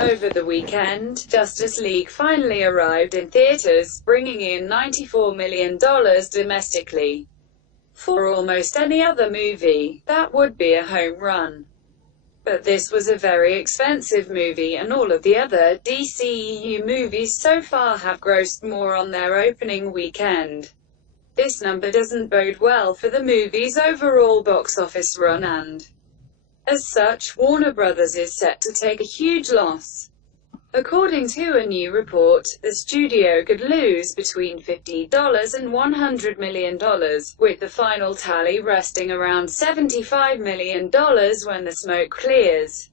Over the weekend, Justice League finally arrived in theaters, bringing in $94 million domestically. For almost any other movie, that would be a home run. But this was a very expensive movie, and all of the other DCEU movies so far have grossed more on their opening weekend. This number doesn't bode well for the movie's overall box office run, and as such, Warner Bros. Is set to take a huge loss. According to a new report, the studio could lose between $50 and $100 million, with the final tally resting around $75 million when the smoke clears.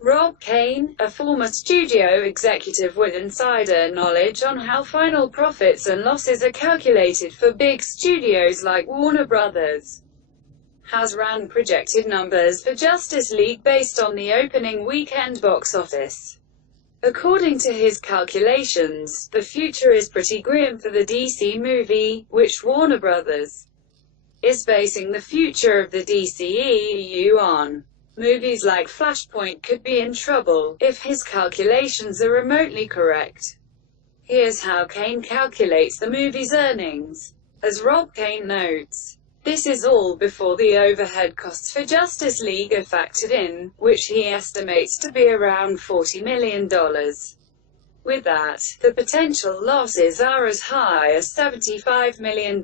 Rob Kane, a former studio executive with insider knowledge on how final profits and losses are calculated for big studios like Warner Bros., has ran projected numbers for Justice League based on the opening weekend box office. According to his calculations, the future is pretty grim for the DC movie, which Warner Bros. Is basing the future of the DCEU on. Movies like Flashpoint could be in trouble, if his calculations are remotely correct. Here's how Kane calculates the movie's earnings. As Rob Kane notes, this is all before the overhead costs for Justice League are factored in, which he estimates to be around $40 million. With that, the potential losses are as high as $75 million.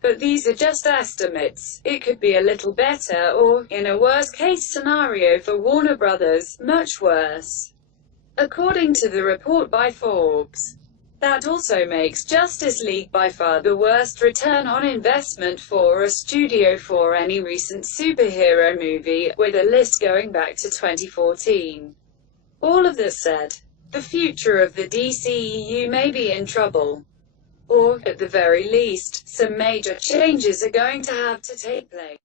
But these are just estimates. It could be a little better or, in a worst-case scenario for Warner Bros., much worse. According to the report by Forbes, that also makes Justice League by far the worst return on investment for a studio for any recent superhero movie, with a list going back to 2014. All of this said, the future of the DCEU may be in trouble. Or, at the very least, some major changes are going to have to take place.